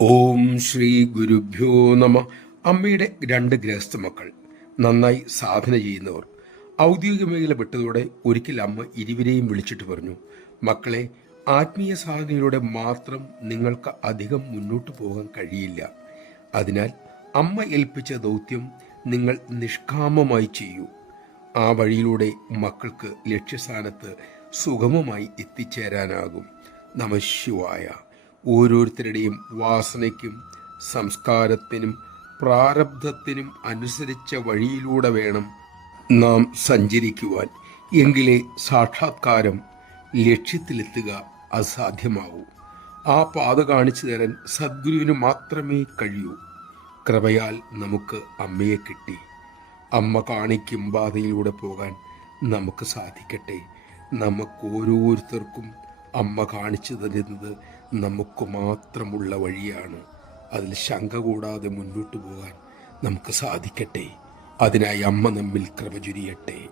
ഓം ശ്രീ ഗുരുഭ്യോ നമ. അമ്മയുടെ രണ്ട് ഗൃഹസ്ഥ മക്കൾ, നന്നായി സാധന ചെയ്യുന്നവർ. ഔദ്യോഗിക മേഖല വിട്ടതോടെ ഒരിക്കൽ അമ്മ ഇരുവരെയും വിളിച്ചിട്ട് പറഞ്ഞു, മക്കളെ, ആത്മീയ സാധനയിലൂടെ മാത്രം നിങ്ങൾക്ക് അധികം മുന്നോട്ട് പോകാൻ കഴിയില്ല. അതിനാൽ അമ്മ ഏൽപ്പിച്ച ദൗത്യം നിങ്ങൾ നിഷ്കാമമായി ചെയ്യൂ. ആ വഴിയിലൂടെ മക്കൾക്ക് ലക്ഷ്യസ്ഥാനത്ത് സുഗമമായി എത്തിച്ചേരാനാകും. നമഃശിവായ. ഓരോരുത്തരുടെയും വാസനയ്ക്കും സംസ്കാരത്തിനും പ്രാരബ്ധത്തിനും അനുസരിച്ച വഴിയിലൂടെ വേണം നാം സഞ്ചരിക്കുവാൻ. എങ്കിലേ സാക്ഷാത്കാരം ലക്ഷ്യത്തിലെത്തുക അസാധ്യമാവൂ. ആ പാത കാണിച്ചു തരാൻ സദ്ഗുരുവിന് മാത്രമേ കഴിയൂ. കൃപയാൽ നമുക്ക് അമ്മയെ കിട്ടി. അമ്മ കാണിക്കും പാതയിലൂടെ പോകാൻ നമുക്ക് സാധിക്കട്ടെ. നമുക്ക് ഓരോരുത്തർക്കും അമ്മ കാണിച്ചു തരുന്നത് നമുക്ക് മാത്രമുള്ള വഴിയാണ്. അതിൽ ശങ്ക കൂടാതെ മുന്നോട്ട് പോകാൻ നമുക്ക് സാധിക്കട്ടെ. അതിനായി അമ്മ നമ്മിൽ കൃപ ചൊരിയട്ടെ.